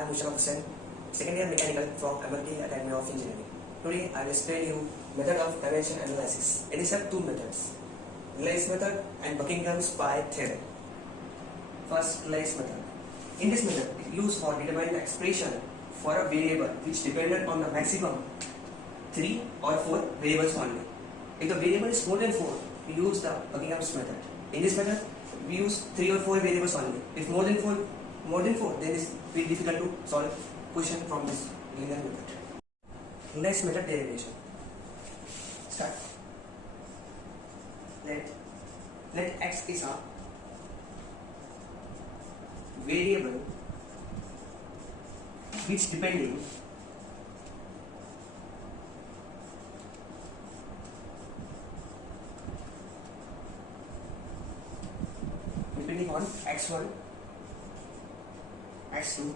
I am Musharaff Hussain, second year mechanical from MLT Academy of Engineering. Today I will explain you method of dimension analysis. It is two methods, Rayleigh's method and Buckingham's pi theorem. First, Rayleigh's method. In this method, it is used for determining the expression for a variable which depended on the maximum 3 or 4 variables only. If the variable is more than 4, we use the Buckingham's method. In this method, we use 3 or 4 variables only. If more than 4, then it is very difficult to solve question from this linear method. Rayleigh's method derivation. Start. Let x is a variable which depending on x1, x2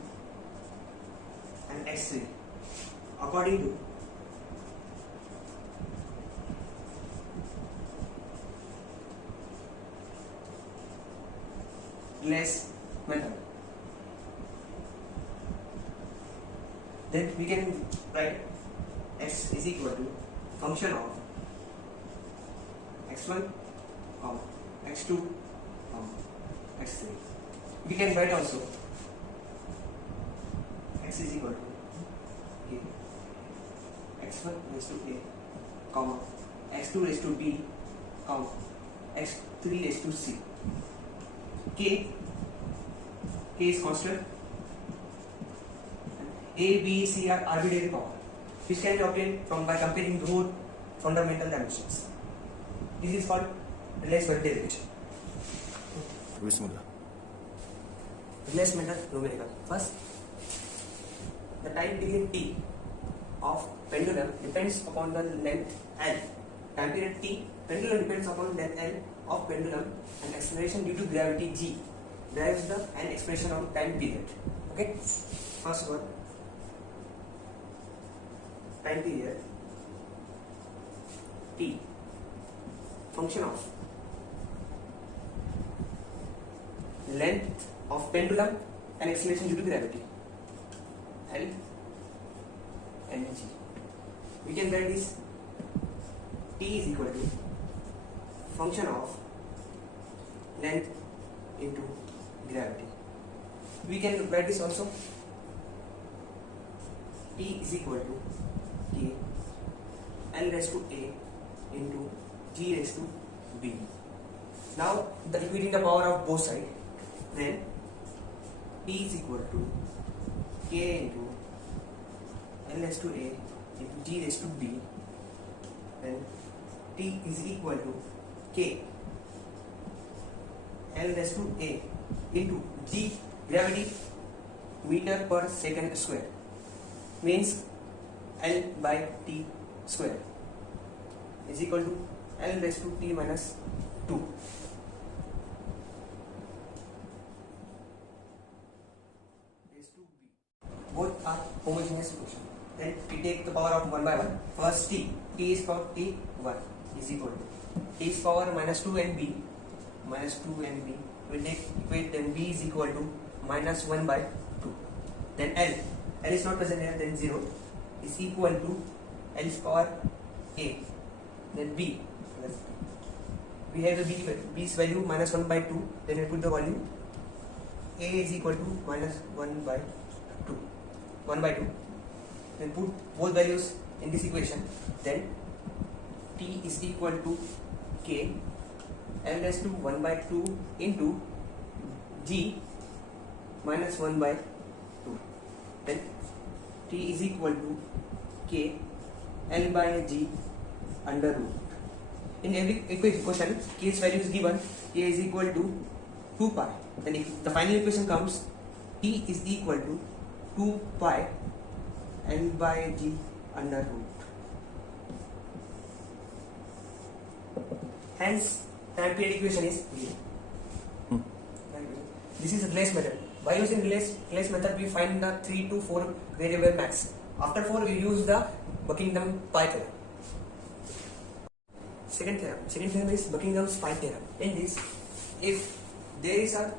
and x3 according to Rayleigh's method. Then we can write x is equal to function of x1, x2, x3. We can write also x is equal to x1 raised to a, comma x2 raised to b, comma x3 raised to c. K is constant. A, B, C are arbitrary power, which can be obtained from by comparing both fundamental dimensions. This is called Rayleigh's method derivation. Rayleigh's method numerical. First, the time period t of pendulum depends upon the length L. Time period t, pendulum depends upon length L of pendulum, and acceleration due to gravity g drives an expression of time period. Okay. First one, time period t, function of length of pendulum and acceleration due to gravity L and g. We can write this t is equal to function of length into gravity. We can write this also t is equal to k L raised to a into g raised to b. Now the equating the power of both sides, then t is equal to k into L raised to a into g raised to b, then t is equal to k L raised to a into g, gravity, meter per second square, means L by t square is equal to L raised to t minus 2. Both are homogeneous equation. Then we take the power of 1 by 1. First t is power t1 is equal to t is power minus 2 and b minus 2 and b. We take equate, then b is equal to minus 1 by 2. Then L is not present here, then 0 is equal to L is power a. Then b, we have the b's value minus 1 by 2. Then we put the value a is equal to minus 1 by 2. 1 by 2. Then put both values in this equation. Then t is equal to k L raised to 1 by 2 into g minus 1 by 2. Then t is equal to k L by g under root. In every equation, k's value is given. K is equal to 2 pi. Then if the final equation comes, t is equal to 2 pi L by g under root. Hence, time period equation is here. This is Rayleigh's method. By using Rayleigh's method, we find the 3 to 4 variable max. After 4, we use the Buckingham pi theorem. Second theorem is Buckingham's pi theorem. In this, if there is a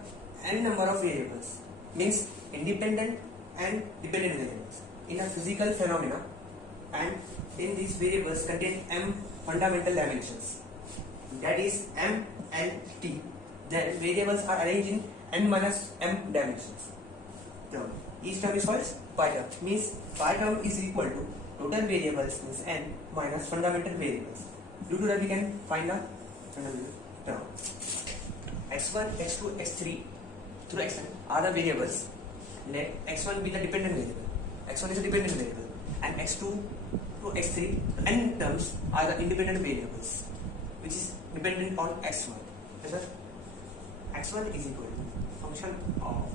n number of variables, means independent and dependent variables in a physical phenomena, and in these variables contain m fundamental dimensions, that is m and t. Then variables are arranged in n minus m dimensions. Term. Each term is called pi term. Means pi term is equal to total variables means n minus fundamental variables. Due to that we can find a fundamental term. x1, x2, x3 through xn are the variables. Let x1 be the dependent variable. x1 is a dependent variable, and x2 to x3 n terms are the independent variables, which is dependent on x1. Yes, sir? x1 is equal to function of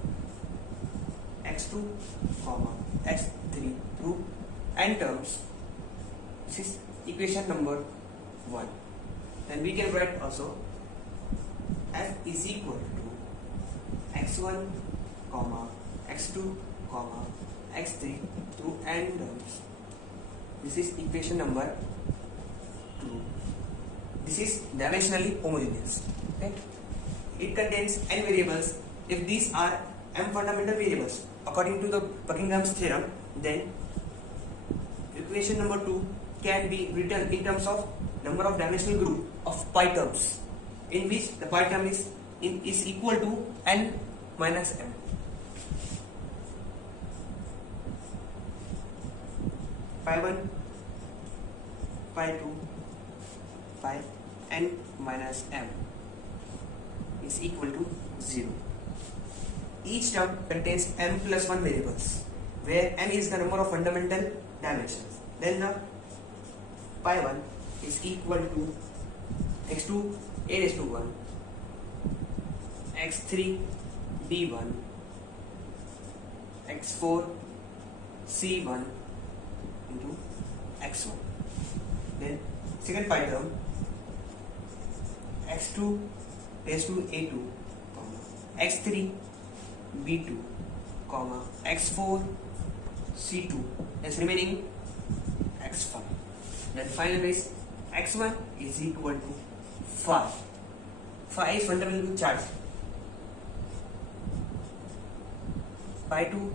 x2 comma x3 through n terms. This is equation number 1. Then we can write also f is equal to x1 comma x2 comma x3 through n terms. This is equation number 2. This is dimensionally homogeneous. Okay? It contains n variables. If these are m fundamental variables according to the Buckingham's theorem, then equation number 2 can be written in terms of number of dimensional group of pi terms, in which the pi term is equal to n minus m. Pi 1, pi 2, pi n minus m is equal to 0. Each term contains m plus 1 variables, where m is the number of fundamental dimensions. Then the pi 1 is equal to x2 a raised to 1, x3 b1, x4 c1 into x1. Then second pi term x2 raised to a2, x3 b2, x4 c2 is remaining x5. Then final is x1 is equal to 5. 5 is fundamental charge. Pi 2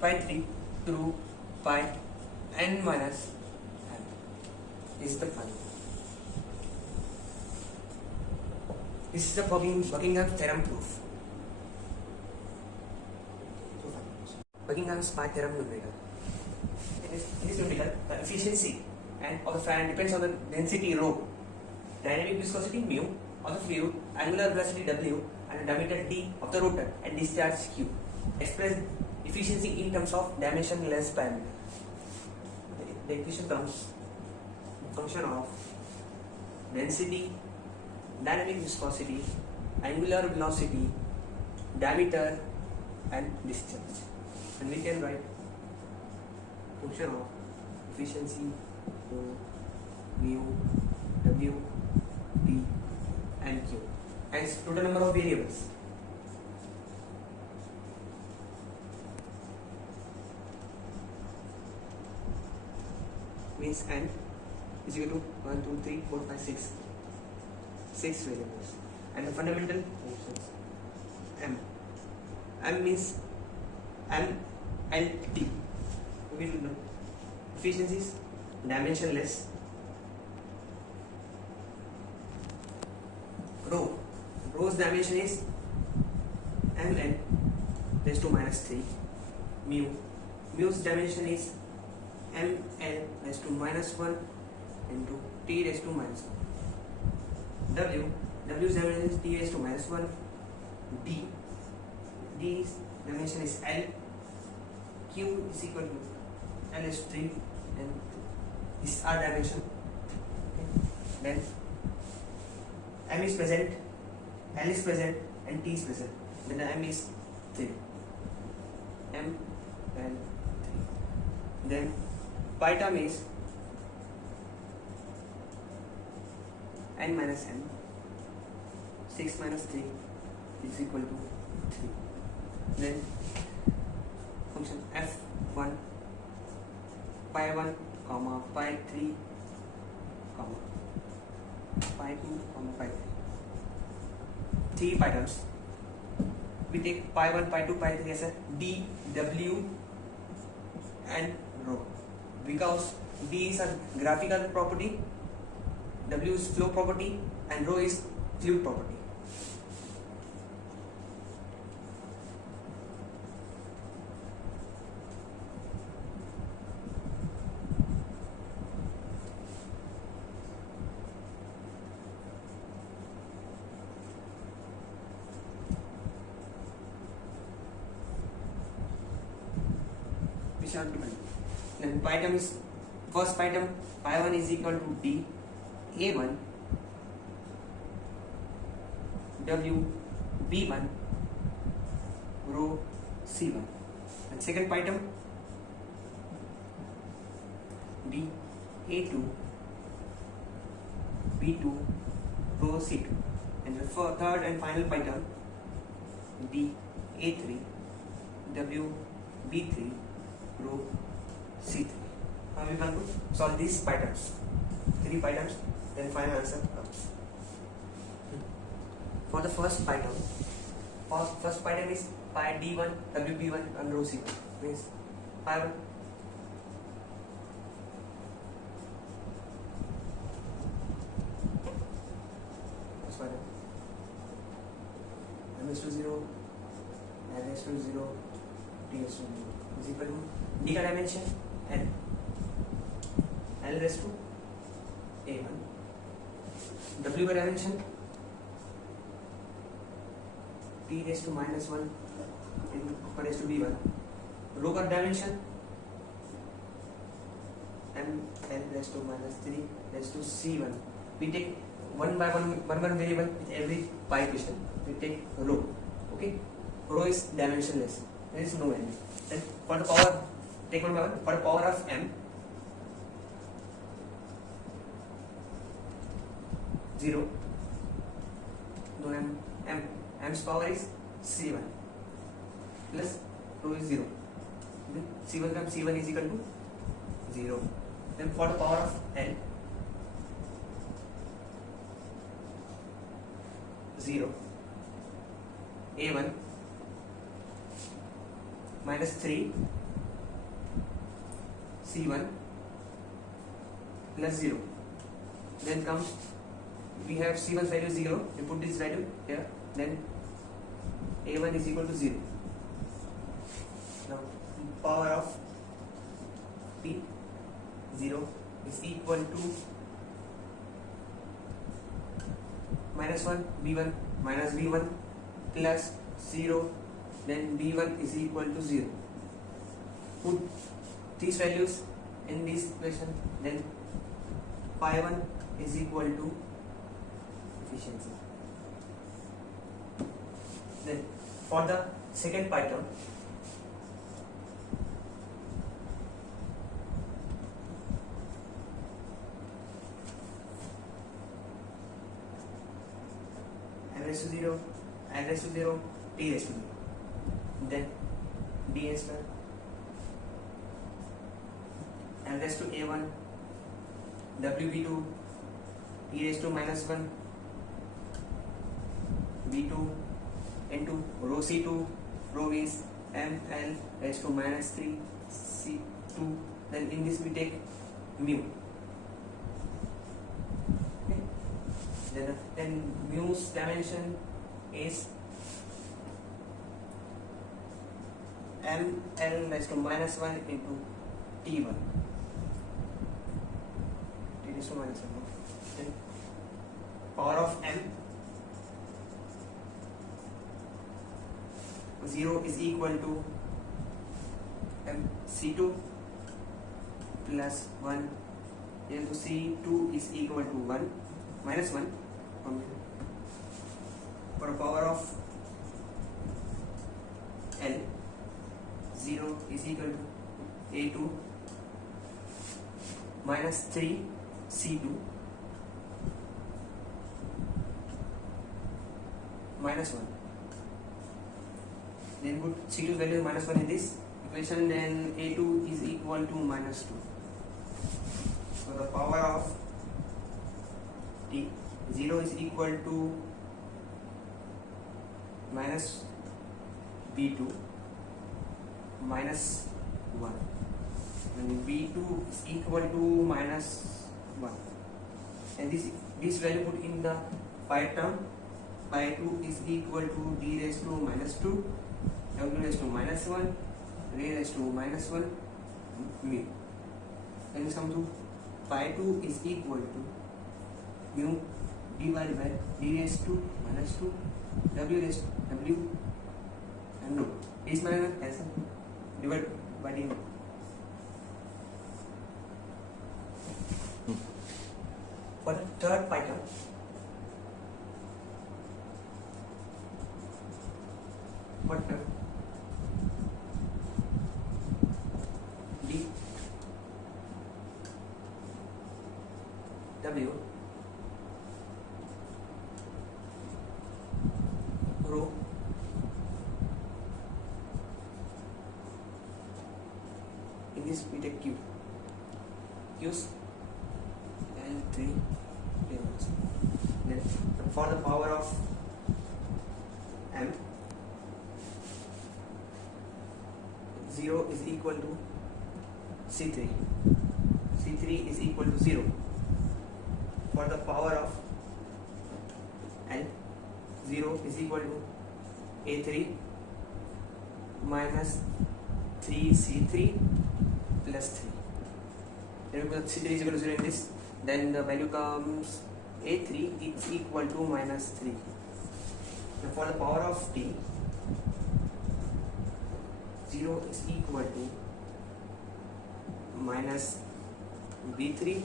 pi 3 through pi n minus m is the final. This is the Buckingham's theorem proof. Buckingham's pi theorem numerator. In this numerator, the efficiency and of the fan depends on the density rho, dynamic viscosity mu of the fluid, angular velocity w, and the diameter d of the rotor and discharge q. Express efficiency in terms of dimensionless parameter. The equation comes function of density, dynamic viscosity, angular velocity, diameter, and discharge. And we can write function of efficiency mu w d and q as total number of variables. Means n is equal to 1, 2, 3, 4, 5, 6. 6 variables. And the fundamental functions m. M means m and t. We will know efficiencies dimensionless. Rho's dimension is mn raised to minus 3. Mu's dimension is ml raised to minus 1 into t raised to minus 1. W's dimension is t raised to minus 1. D's dimension is L. Q is equal to L is 3, and this is our dimension. Okay. Then M is present, L is present, and T is present. Then the M is 3. M and 3. Then pi term is n minus m. 6 minus 3 is equal to 3. Then function f1 pi 1 comma pi 3 comma pi 2 comma pi 3. 3 pi terms. we take pi 1, pi 2, pi 3 as a d, w and rho, because d is a graphical property, w is flow property and rho is fluid property. Then pi term is first pi term, pi 1 is equal to d a1 w b1 rho c1, and second pi term d a2 b2 rho c2, and the third and final pi term d a3 w b3 rho c3. Now we can solve these pi terms, 3 pi terms, then final answer comes. For the first pi term, first pi term is pi d1 wb1 and rho c1, means pi 1 first pi term m is to 0, n is to 0, t is to 0 is equal to d का dimension n, l raised to a1, w का dimension t raised to -1 into raised to b1, rho का dimension m l raised to -3 raised to c1. We take one by one variable with every pi equation. We take rho. Okay, rho is dimensionless. There is no end. Then for the power, take one by one. For the power of m, 0. No m's power is c1 plus rho is 0. Then c1 comes, c1 is equal to 0. Then for the power of l, 0. a1 minus 3 c1 plus 0. Then comes, we have c1's value 0, we put this value here, then a1 is equal to 0. Now power of p 0 is equal to -1 b1 minus b1 plus 0, then b1 is equal to 0. Put these values in this equation, then pi 1 is equal to efficiency. Then for the second pi term, m raised to 0, n raised to 0, t raised to 0. Then d a square, n raised to a1, wb2, e raised to -1, b2 into rho c2, rho is m l raised to -3 c2. Then in this we take mu. Okay. Then mu's dimension is m l raised to -1 into t1. T raised to -1. Then power of m 0 is equal to m c2 plus 1 into c2 is equal to 1 minus 1. For a power of L, 0 is equal to a2 minus 3 c2 minus 1. Then put c2 value minus 1 in this equation, then a2 is equal to -2. So the power of t 0 is equal to b2 minus 1, and b2 is equal to minus 1, and this value put in the pi term. Pi 2 is equal to d raised to minus 2, w raised to minus 1, raised to minus 1 mu. Then sum to pi 2 is equal to mu divided by d raised to minus 2, w raised to w, and no, is minus as divided by d. For the third pi term, what term? D W rho in this we take Q. Q's L3 tables. Then for the power of M, 0 is equal to C3. C3 is equal to 0. For the power of L, 0 is equal to A3 minus 3C3 plus 3. Then because C3 is equal to 0 in this, then the value comes A3 is equal to minus 3. Now for the power of T, 0 is equal to minus B3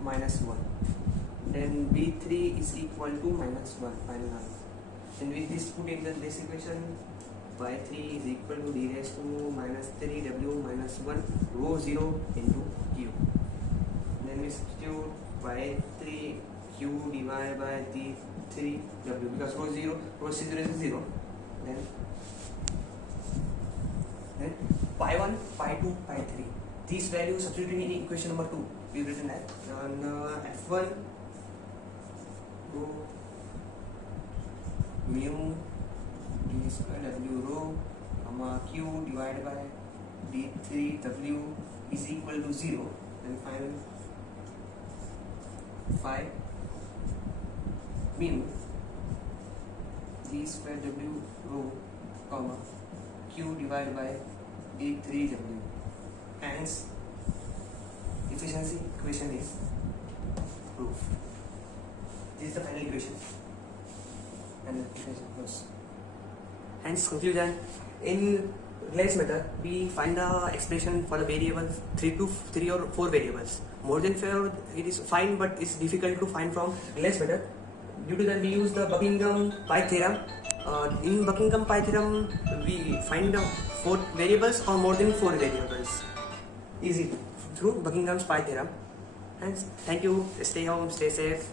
minus 1. Then B3 is equal to minus 1 final. Then with this put in this equation, pi 3 is equal to d raised to minus 3w minus 1 rho 0 into q. Then we substitute pi 3 q divided by d3w, because rho 0 is 0. Then pi 1, pi 2, pi 3. These values substituting in equation number 2. We written that on f1 rho mu d square w rho comma q divided by d3w is equal to 0. Then find phi mu d square w rho comma q divided by d3w. Hence efficiency equation is proved. This is the final equation and the equation was. Hence conclusion, in Relay's method we find the expression for the variables 3 or 4 variables. More than 4 it is fine, but it's difficult to find from Relay's method. Due to that we use the Buckingham pi theorem. In Buckingham pi theorem we find the 4 variables or more than 4 variables easy through Buckingham's pi theorem. Hence, thank you. Stay home, stay safe.